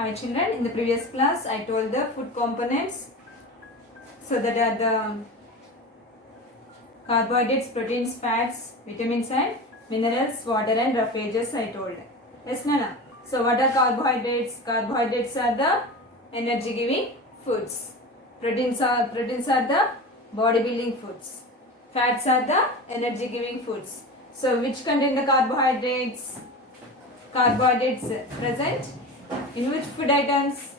Hi children, in the previous class I told the food components. So that are the carbohydrates, proteins, fats, vitamins and minerals, water and roughages I told. Yes, Nana? So what are carbohydrates? Carbohydrates are the energy giving foods. Proteins are the bodybuilding foods. Fats are the energy giving foods. So which contain the carbohydrates? Carbohydrates present in which food items?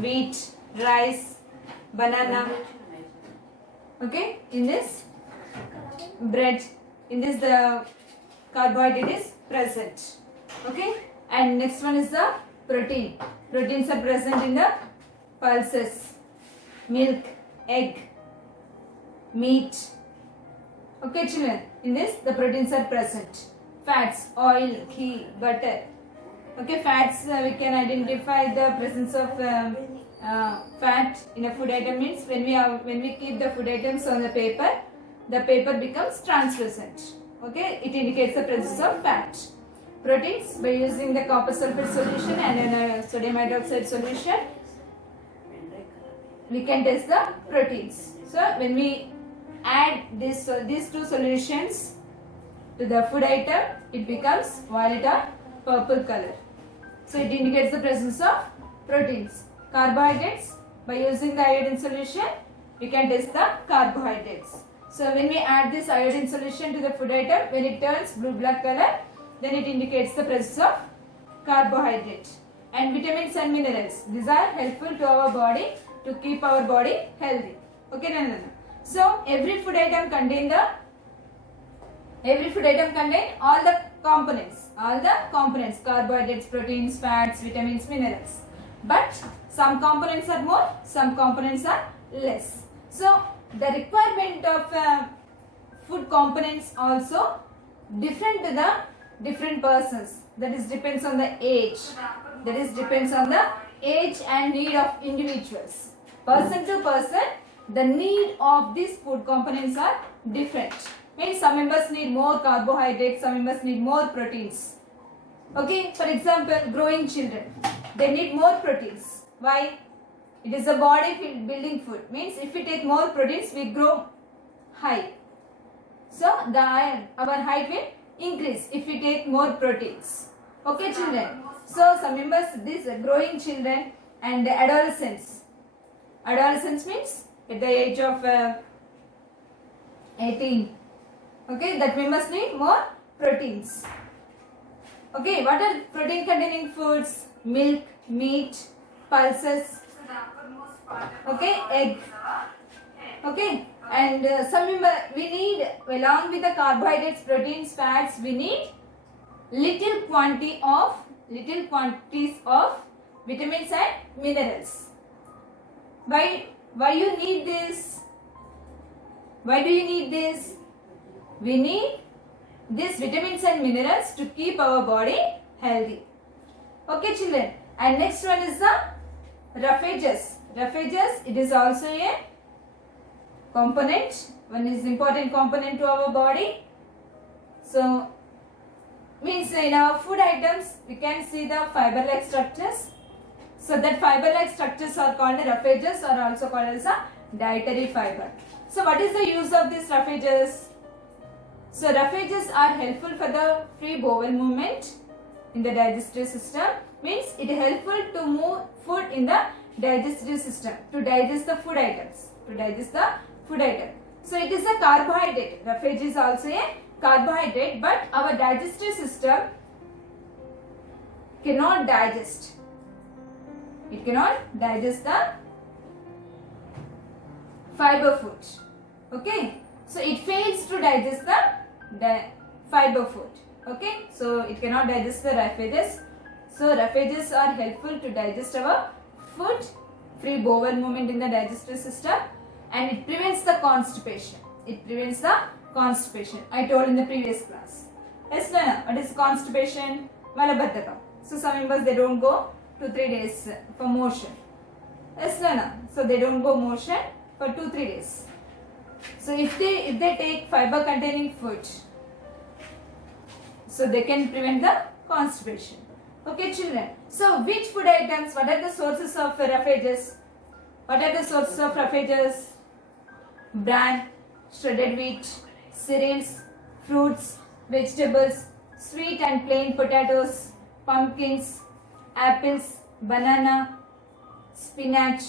Wheat, rice, banana. Okay, in this bread, in this the carbohydrate is present. Okay, and next one is the protein. Proteins are present in the pulses, milk, egg, meat. Okay children, in this the proteins are present. Fats, oil, ghee, butter. Okay, fats we can identify the presence of fat in a food item means when we keep the food items on the paper becomes translucent. Okay, it indicates the presence of fat. Proteins, by using the copper sulfate solution and a sodium hydroxide solution, we can test the proteins. So when we add these two solutions to the food item, it becomes violet or purple color. So it indicates the presence of proteins. Carbohydrates, by using the iodine solution, we can test the carbohydrates. So when we add this iodine solution to the food item, when it turns blue-black color, then it indicates the presence of carbohydrate. And vitamins and minerals, these are helpful to our body to keep our body healthy. Okay, no. So every food item contain all the components, carbohydrates, proteins, fats, vitamins, minerals. But some components are more, some components are less. So the requirement of food components also different to the different persons. That is depends on the age. And need of individuals. Person to person, the need of these food components are different. Means some members need more carbohydrates, some members need more proteins. Okay, for example, growing children, they need more proteins. Why? It is a body building food. Means if we take more proteins, we grow high. So our height will increase if we take more proteins. Okay, children. So some members, these growing children and adolescents. Adolescents means at the age of 18. Okay, that we must need more proteins. Okay, what are protein containing foods? Milk, meat, pulses. Okay, egg. Okay, and some we need, along with the carbohydrates, proteins, fats, we need little quantities of vitamins and minerals. Why you need this? Why do you need this? We need these vitamins and minerals to keep our body healthy. Okay children, and next one is the roughages. Roughages, it is also a component. One is important component to our body. So means in our food items we can see the fiber-like structures. So that fiber-like structures are called roughages, or also called as a dietary fiber. So what is the use of these roughages? So roughages are helpful for the free bowel movement in the digestive system. Means it is helpful to move food in the digestive system, to digest the food items. So it is a carbohydrate. Roughage is also a carbohydrate, but our digestive system cannot digest. It cannot digest the fiber food. Okay, so it fails to digest the fiber food. Okay, so it cannot digest the roughages. So roughages are helpful to digest our food, free bowel movement in the digestive system, and it prevents the constipation. I told in the previous class. Yes, Nana, what is constipation? Malabaddhakam. So some members, they don't go 2-3 days for motion. Yes, Nana. So they don't go motion for 2-3 days. So if they take fiber containing food, so they can prevent the constipation. Okay, children. So, which food items? What are the sources of roughages? What are the sources of roughages? Bran, shredded wheat, cereals, fruits, vegetables, sweet and plain potatoes, pumpkins, apples, banana, spinach,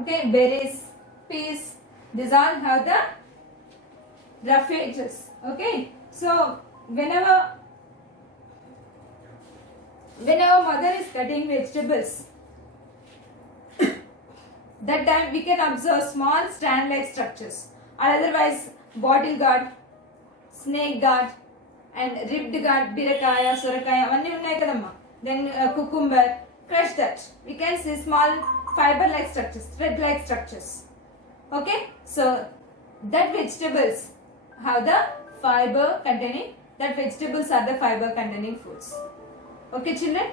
okay, berries, peas. These all have the roughages. Okay, so whenever mother is cutting vegetables, that time we can observe small strand like structures, or otherwise bottle guard, snake guard, and ribbed guard, birakaya, sorakaya, avannni unnai kadamma. Then cucumber, crush that. We can see small fiber like structures, thread like structures. Okay, so that vegetables have the fiber containing, that vegetables are the fiber containing foods. Okay, children.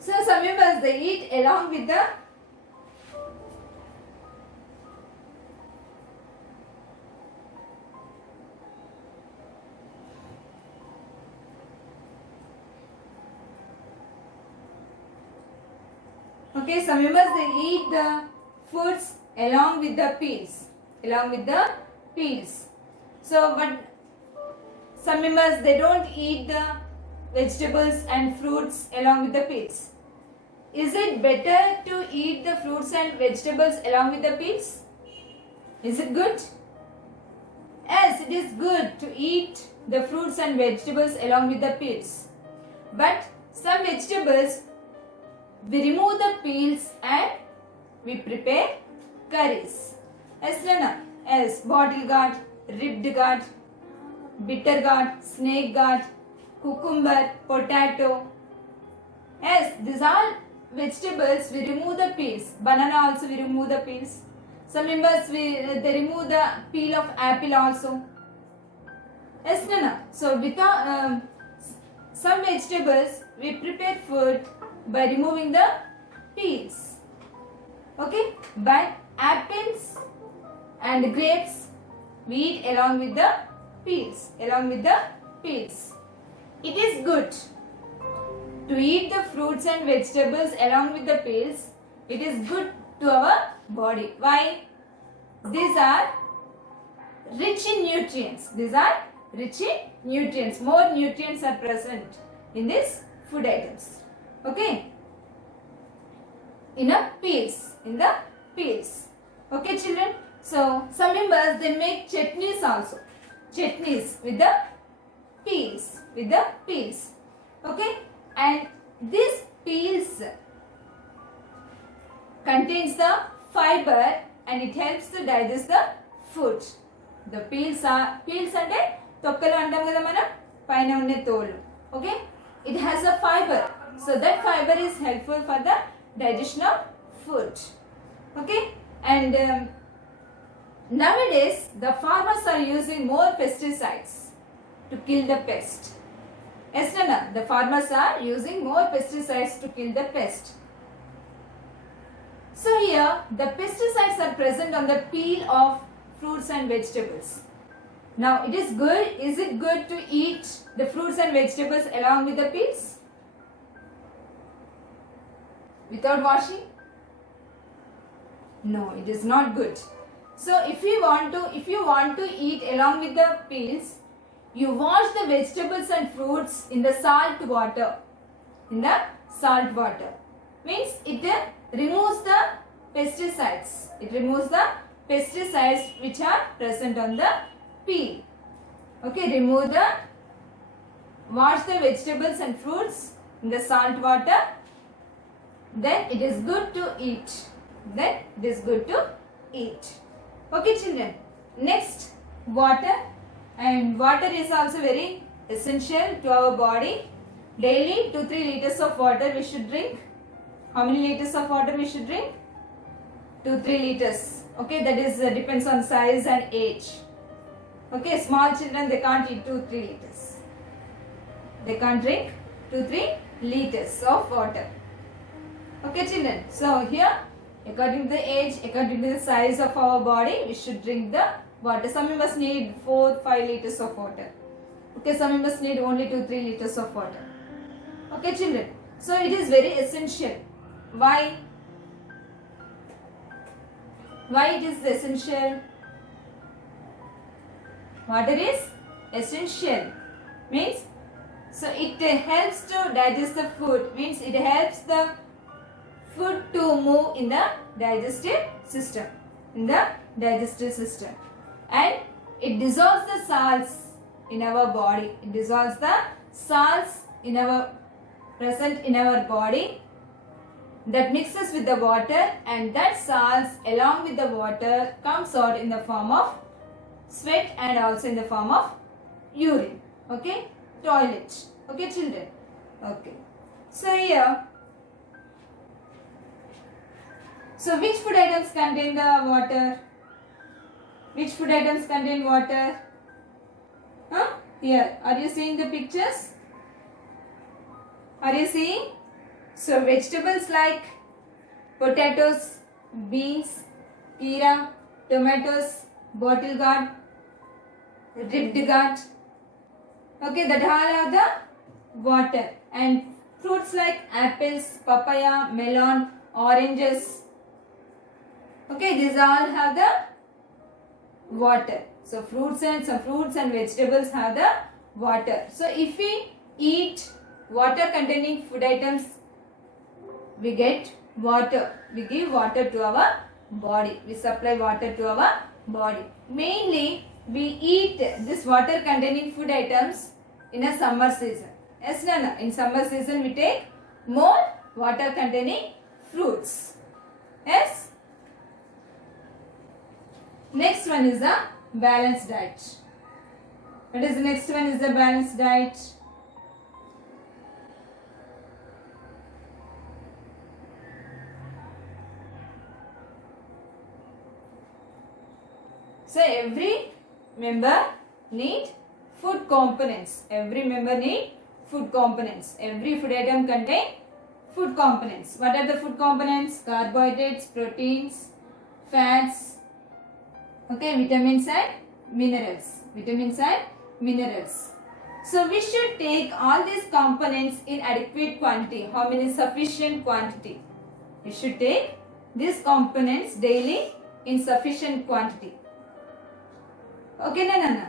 So some members they eat along with the some members they eat the foods along with the peels. So but some members they don't eat the vegetables and fruits along with the peels. Is it better to eat the fruits and vegetables along with the peels? Is it good? Yes, it is good to eat the fruits and vegetables along with the peels. But some vegetables, we remove the peels and we prepare curries. Yes, Lena? Yes, bottle gourd, ribbed gourd, bitter gourd, snake gourd, cucumber, potato. Yes, these are vegetables, we remove the peels. Banana also we remove the peels. Some members they remove the peel of apple also. Yes, Nana. So without some vegetables we prepare food by removing the peels. Okay, but apples and grapes we eat along with the peels. It is good to eat the fruits and vegetables along with the peels. It is good to our body. Why? These are rich in nutrients. More nutrients are present in these food items. Okay? In the peels. Okay, children? So, some members they make chutneys also. Chutneys with the peels. Okay? And this peels contains the fiber and it helps to digest the food. The peels ante tokkalu antam kada mana paina unne tolu. Okay, it has a fiber, so that fiber is helpful for the digestion of food. Okay, and nowadays the farmers are using more pesticides to kill the pest. Yes, Nana, the farmers are using more pesticides to kill the pest. So here the pesticides are present on the peel of fruits and vegetables. Now is it good to eat the fruits and vegetables along with the peels? Without washing? No, it is not good. So if you want to eat along with the peels, you wash the vegetables and fruits in the salt water. Means it removes the pesticides. Which are present on the peel. Okay, wash the vegetables and fruits in the salt water. Then it is good to eat. Okay, children. Next, water. And water is also very essential to our body. Daily 2-3 liters of water we should drink. How many liters of water we should drink? 2-3 liters. Okay, that is depends on size and age. Okay, small children they can't eat 2-3 liters. They can't drink 2-3 liters of water. Okay, children. So here, according to the age, according to the size of our body, we should drink the water. Some of us need 4-5 liters of water. Okay, some members need only 2-3 liters of water. Okay, children. So it is very essential. Why? Why it is essential? Water is essential. Means, so it helps to digest the food. Means it helps the food to move in the digestive system. In the digestive system. And it dissolves the salts in our body. It dissolves the salts in our present in our body that mixes with the water, and that salts along with the water comes out in the form of sweat and also in the form of urine. Okay, toilet. Okay, children. Okay, so here, so which food items contain the water? Which food items contain water? Huh? Here, are you seeing the pictures? Are you seeing? So vegetables like potatoes, beans, kira, tomatoes, bottle gourd, ribbed gourd. Okay, that all have the water. And fruits like apples, papaya, melon, oranges. Okay, these all have the water. So some fruits and vegetables have the water. So if we eat water containing food items, we get water. We give water to our body. We supply water to our body. Mainly, we eat this water containing food items in a summer season. Yes, Nana? In summer season, we take more water containing fruits. Yes? Next one is the balanced diet. What is the next one is the balanced diet? So every member need food components. Every member need food components. Every food item contain food components. What are the food components? Carbohydrates, proteins, fats, okay, vitamins and minerals. Vitamins and minerals. So we should take all these components in adequate quantity. How many? Sufficient quantity. We should take these components daily in sufficient quantity. Okay, no.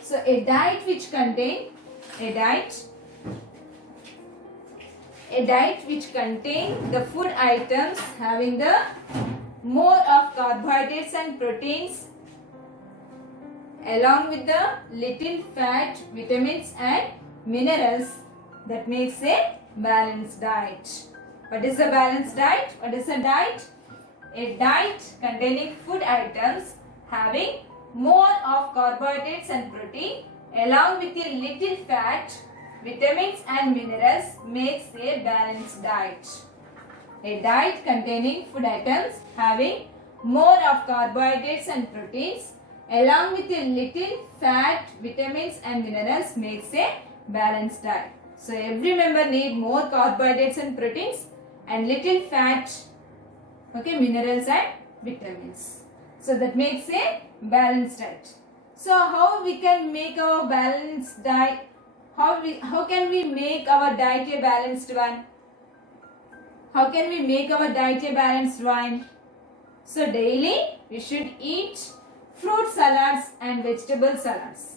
So a diet which contain the food items having the more of carbohydrates and proteins along with the little fat, vitamins and minerals, that makes a balanced diet. What is a balanced diet? What is a diet? A diet containing food items having more of carbohydrates and protein along with a little fat, vitamins and minerals makes a balanced diet. A diet containing food items having more of carbohydrates and proteins along with a little fat, vitamins and minerals makes a balanced diet. So every member need more carbohydrates and proteins and little fat, okay, minerals and vitamins. So that makes a balanced diet. So how we can make our balanced diet? How can we make our diet a balanced one? How can we make our diet a balanced one? So daily we should eat fruit salads and vegetable salads.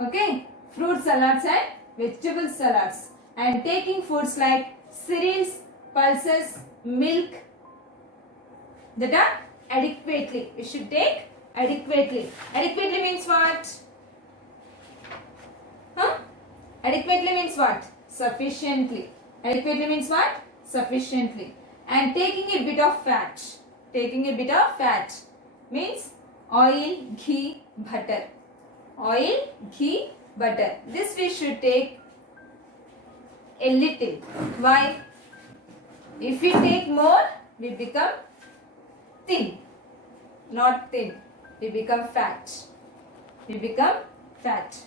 Okay, fruit salads and vegetable salads, and taking foods like cereals, pulses, milk, that are adequately. We should take adequately. Adequately means what? Adequately means what? Sufficiently. Adequately means what? Sufficiently. And taking a bit of fat. Taking a bit of fat means oil, ghee, butter. Oil, ghee, butter. This we should take a little. Why? If we take more, we become thin. Not thin. We become fat. We become fat.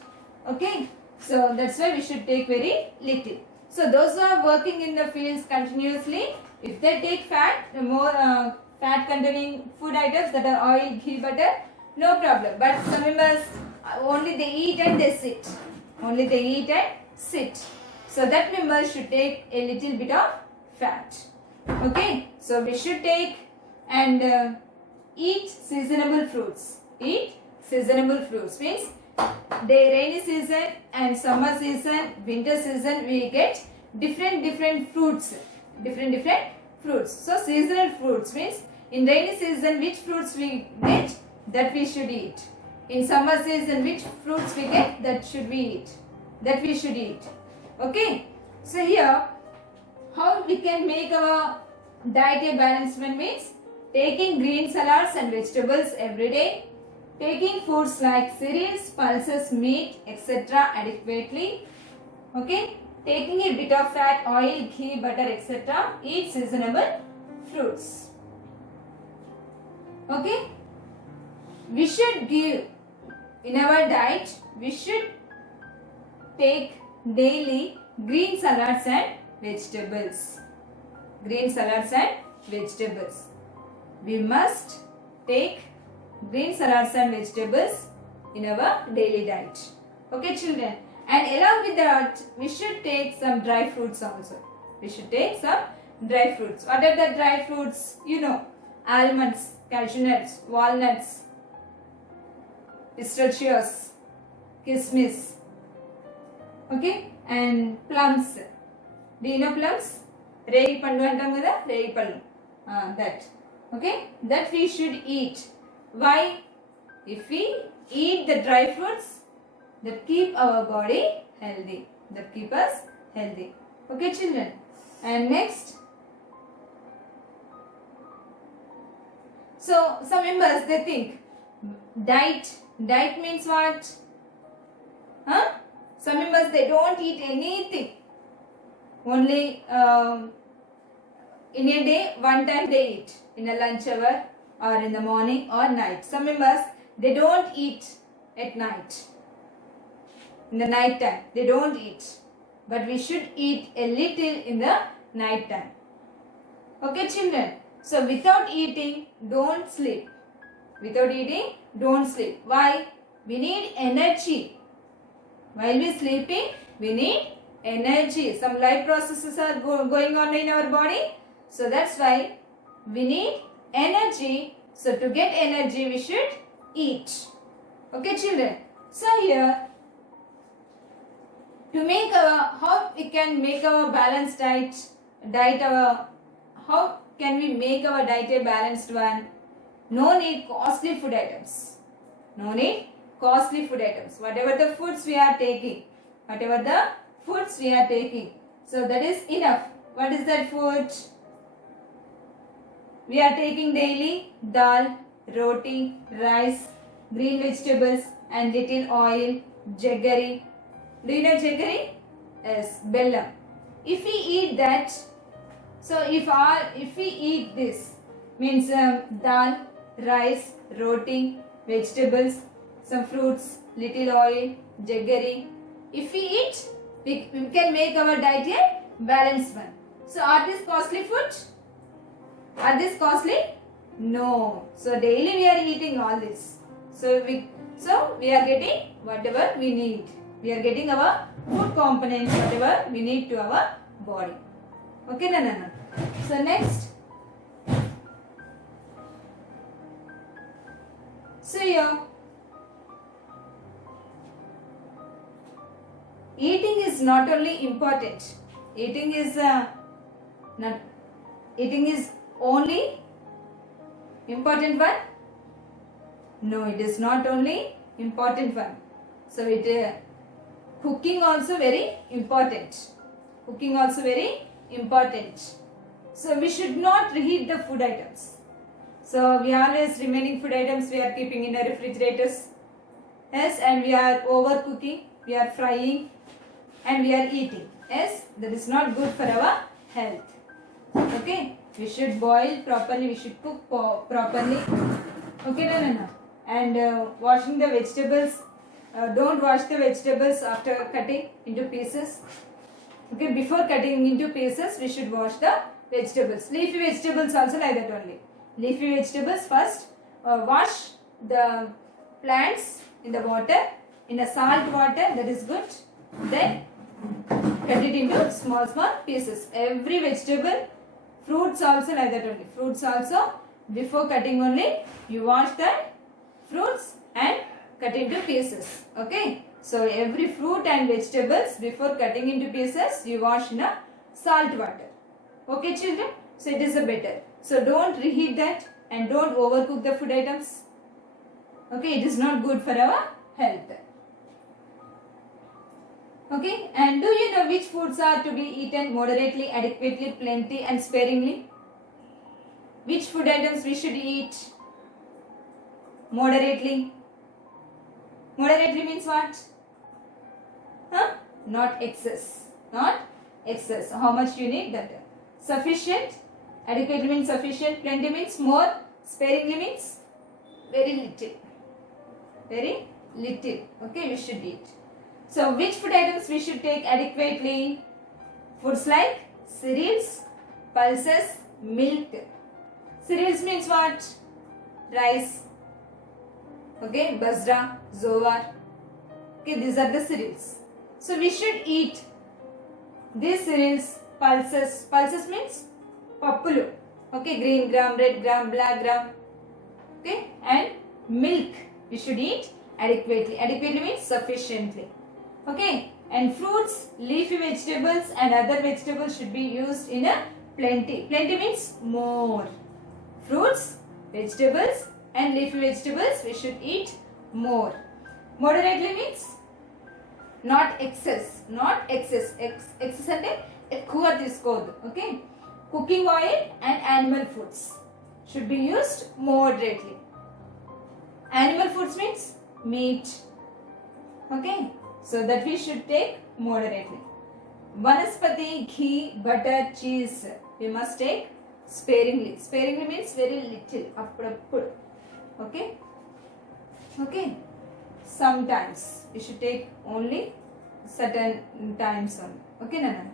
Okay. So that's why we should take very little. So those who are working in the fields continuously, if they take more fat containing food items that are oil, ghee, butter, no problem. But some members only they eat and they sit. Only they eat and sit. So that members should take a little bit of fat. Okay, so we should take and eat seasonable fruits. Eat seasonable fruits means the rainy season and summer season, winter season we get different fruits. Different fruits. So seasonal fruits means in rainy season which fruits we get, that we should eat. In summer season which fruits we get, that should we eat. That we should eat. Okay. So here how we can make our diet a balanced one means taking green salads and vegetables every day, taking foods like cereals, pulses, meat, etc. adequately. Okay. Taking a bit of fat, oil, ghee, butter, etc. Eat seasonable fruits. Okay. We should give in our diet, we should take daily green salads and vegetables. Green salads and vegetables. We must take green salads and vegetables in our daily diet. Okay, children. And along with that, we should take some dry fruits also. We should take some dry fruits. What are the dry fruits? You know, almonds, cashew nuts, walnuts, pistachios, kismis. Okay, and plums. Do you know plums? Regi pandu antam kada? Regi pallu. That. Okay, that we should eat. Why? If we eat the dry fruits, that keep our body healthy. That keep us healthy. Okay, children. And next. So, some members they think diet means what? Huh? Some members they don't eat anything. Only in a day, one time they eat. In a lunch hour or in the morning or night. Some members they don't eat at night. In the night time they don't eat. But we should eat a little in the night time. Okay, children. So without eating, don't sleep. Without eating, don't sleep. Why? We need energy. While we sleeping, we need energy. Some life processes are going on in our body. So that's why we need energy. So to get energy, we should eat. Okay, children. So here, to make how we can make our balanced how can we make our diet a balanced one? No need costly food items. No need costly food items. Whatever the foods we are taking, so that is enough. What is that food? We are taking daily dal, roti, rice, green vegetables and little oil, jaggery. Do you know jaggery? Yes, bellam. If we eat that, so if we eat this, means dal, rice, roti, vegetables, some fruits, little oil, jaggery. If we eat, we can make our diet a balanced one. So are these costly food? Are these costly? No. So daily we are eating all this. So we are getting whatever we need. We are getting our food components, whatever we need to our body. Okay, no. So next. So here, eating is not only important. Eating is only important one. No, it is not only important one. So cooking also very important. Cooking also very important. So we should not reheat the food items. So we always remaining food items we are keeping in the refrigerators. Yes, and we are overcooking, we are frying and we are eating. Yes, that is not good for our health. Okay, we should boil properly, we should cook properly. Okay, no. And washing the vegetables. Don't wash the vegetables after cutting into pieces. Okay, before cutting into pieces, we should wash the vegetables. Leafy vegetables also like that only. Leafy vegetables first wash the plants in the water, in a salt water, that is good. Then cut it into small pieces. Every vegetable, fruits also like that only. Fruits also, before cutting only, you wash the fruits and cut into pieces. Okay. So every fruit and vegetables, before cutting into pieces, you wash in a salt water. Okay children. So it is a better. So don't reheat that and don't overcook the food items. Okay. It is not good for our health. Okay, and do you know which foods are to be eaten moderately, adequately, plenty and sparingly? Which food items we should eat moderately? Moderately means what? Huh? Not excess. Not excess. How much you need that? Sufficient. Adequately means sufficient. Plenty means more. Sparingly means very little. Very little. Okay, we should eat. So, which food items we should take adequately? Foods like cereals, pulses, milk. Cereals means what? Rice. Okay, bajra, jowar. Okay, these are the cereals. So, we should eat these cereals, pulses. Pulses means pappulu. Okay, green gram, red gram, black gram. Okay, and milk. We should eat adequately. Adequately means sufficiently. Okay, and fruits, leafy vegetables and other vegetables should be used in a plenty. Plenty means more. Fruits, vegetables and leafy vegetables we should eat more. Moderately means not excess. Not excess. Excess ante ఎక్కువ తీసుకోవద్దు. Okay. Cooking oil and animal foods should be used moderately. Animal foods means meat. Okay. So that we should take moderately. Vanaspati, ghee, butter, cheese we must take sparingly. Sparingly means very little. Appudu. Okay. Okay. Sometimes we should take only certain times only. Okay, Nana.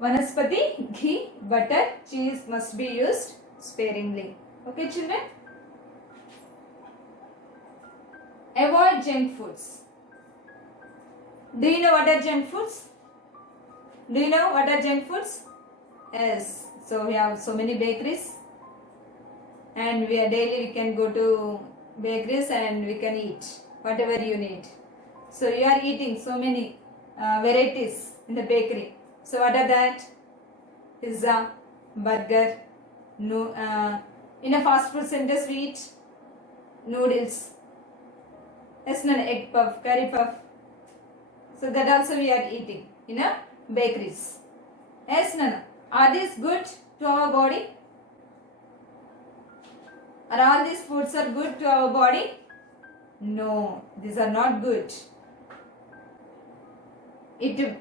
Vanaspati, ghee, butter, cheese must be used sparingly. Okay, children. Avoid junk foods. Do you know what are junk foods? Do you know what are junk foods? Yes. So we have so many bakeries, and we are daily we can go to bakeries and we can eat whatever you need. So you are eating so many varieties in the bakery. So what are that? Pizza, burger, in a fast food centers we eat noodles. Yes, no, egg puff, curry puff. So that also we are eating in a bakeries. Yes, no, no. Are these good to our body? Are all these foods are good to our body? No, these are not good. It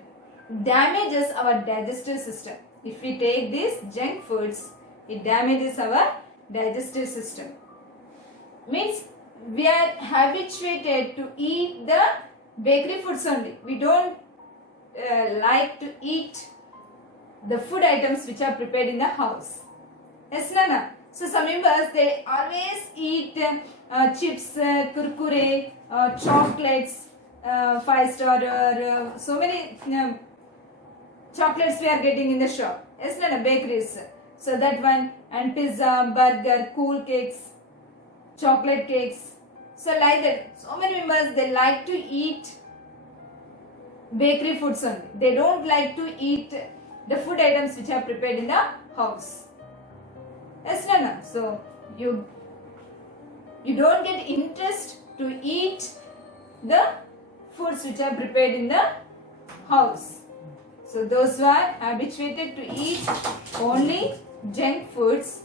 damages our digestive system. If we take these junk foods, it damages our digestive system. Means we are habituated to eat the bakery foods only. We don't like to eat the food items which are prepared in the house. Yes, Nana. So some members they always eat chips, kurkure, chocolates, 5-star or so many chocolates we are getting in the shop. Yes, Nana, bakeries. So that one, and pizza, burger, cool cakes, chocolate cakes. So like that, so many members they like to eat bakery foods only. They don't like to eat the food items which are prepared in the house. Yes, Nana. So you don't get interest to eat the foods which are prepared in the house. So those who are habituated to eat only junk foods,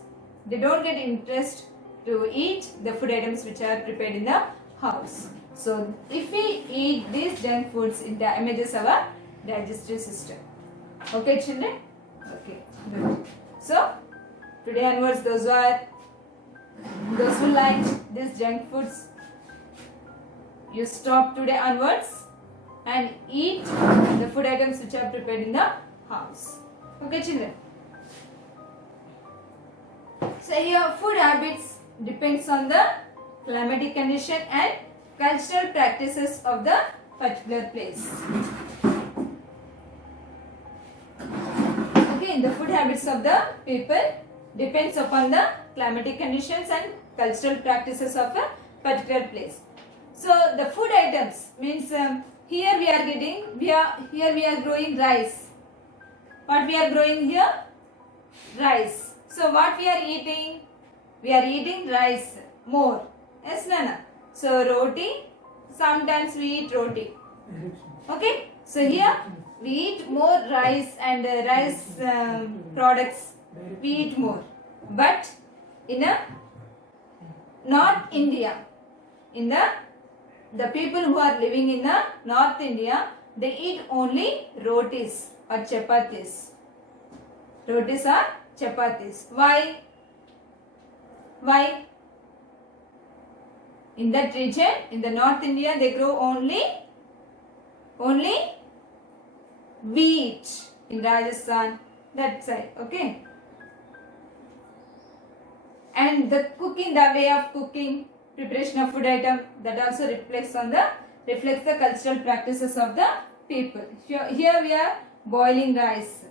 they don't get interest to eat the food items which are prepared in the house. So if we eat these junk foods, it damages our digestive system. Okay, children? Okay, good. So today onwards, those who like these junk foods, you stop today onwards and eat the food items which are prepared in the house. Okay, children? So your food habits depends on the climatic condition and cultural practices of the particular place. Okay, the food habits of the people depends upon the climatic conditions and cultural practices of a particular place. So the food items means here we are growing rice. What we are growing here? Rice. So what we are eating? We are eating rice more. Yes, Nana. So roti. Sometimes we eat roti. Okay. So here we eat more rice and rice products. We eat more. But in a North India, in the people who are living in the North India, they eat only rotis or chapatis. Rotis or chapatis. Why? Why? In that region, in the North India, they grow only wheat. In Rajasthan, that side. Okay. And the way of cooking, preparation of food item, that also reflects the cultural practices of the people. Here we are boiling rice.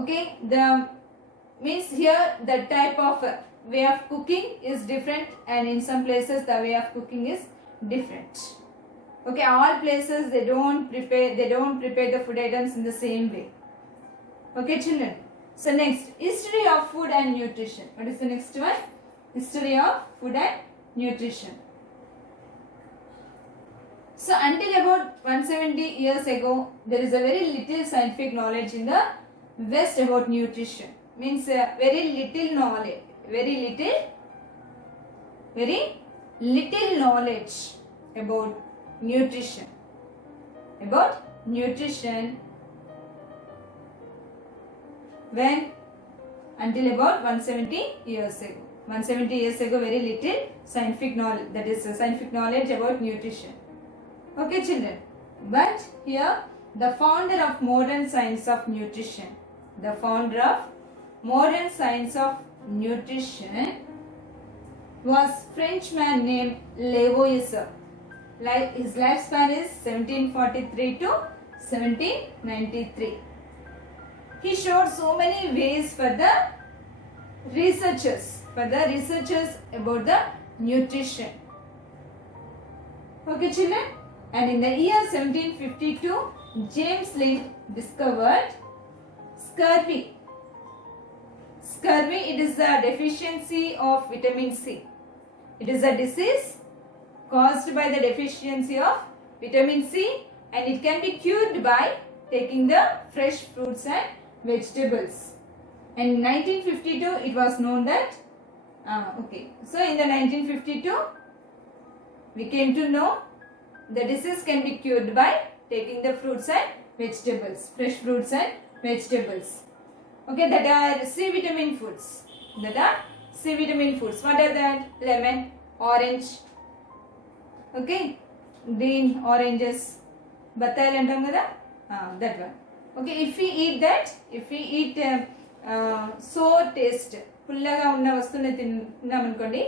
Okay, means here the type of way of cooking is different, and in some places the way of cooking is different. Okay, all places they don't prepare the food items in the same way. Okay, children. So next, history of food and nutrition. What is the next one? History of food and nutrition. So until about 170 years ago, there is a very little scientific knowledge in the West about nutrition. Means very little knowledge about nutrition. When? Until about 170 years ago. 170 years ago, very little scientific knowledge, that is scientific knowledge about nutrition. Okay, children. But here, the founder of modern science of nutrition, was Frenchman named Lavoisier. His lifespan is 1743 to 1793. He showed so many ways for the researchers about the nutrition. Okay, children. And in the year 1752, James Lind discovered scurvy. Scurvy, it is a deficiency of vitamin C. It is a disease caused by the deficiency of vitamin C, and it can be cured by taking the fresh fruits and vegetables. And in 1952, it was known that So in the 1952, we came to know the disease can be cured by taking the fruits and vegetables, fresh fruits and vegetables. Okay, that are C vitamin foods. What are that? Lemon, orange. Okay, green oranges. Battayal antam kada? That one. Okay, if we eat so taste, pullaga unna vastuna tinnam anukondi,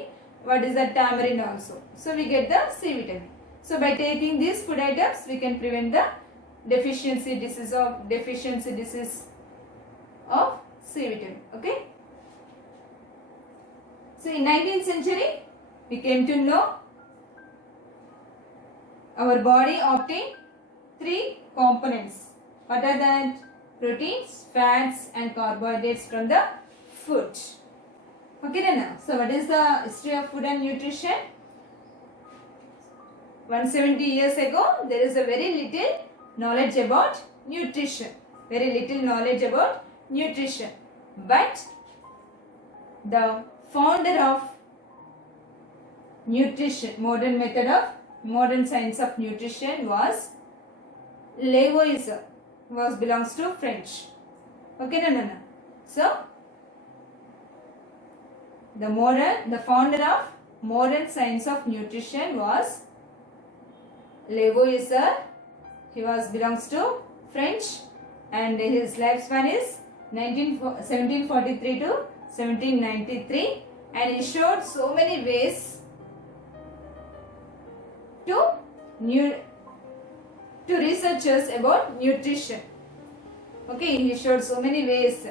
what is that? Tamarind also. So we get the C vitamin. So by taking these food items, we can prevent the deficiency disease of C vitamin. Okay. So in 19th century, we came to know our body obtained three components. What are that? Proteins, fats and carbohydrates from the food. Okay then. So what is the history of food and nutrition? 170 years ago, there is a very little knowledge about nutrition. But the founder of nutrition, modern science of nutrition was Lavoisier, belongs to French. Okay, no. So the founder of modern science of nutrition was Lavoisier. He belongs to French, and his lifespan is 1743 to 1793, and he showed so many ways to to researchers about nutrition. Okay, he showed so many ways,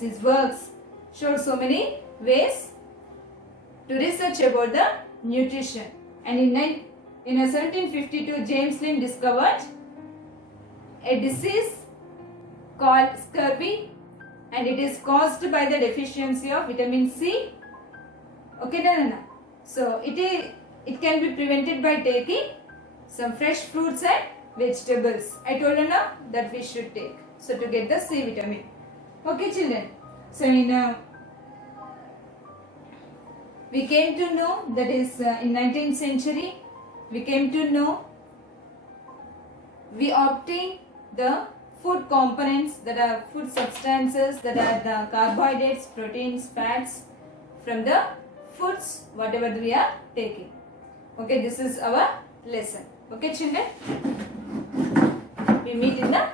his works showed so many ways to research about the nutrition. And in 1752, James Lind discovered a disease called scurvy, and it is caused by the deficiency of vitamin C. Okay, Nana. So it can be prevented by taking some fresh fruits and vegetables. I told you now that we should take, so to get the C vitamin. Okay, children. So we came to know that is in 19th century we came to know we obtain the food components, that are food substances, that are the carbohydrates, proteins, fats from the foods whatever we are taking. Okay, this is our lesson. Okay, children, we meet in the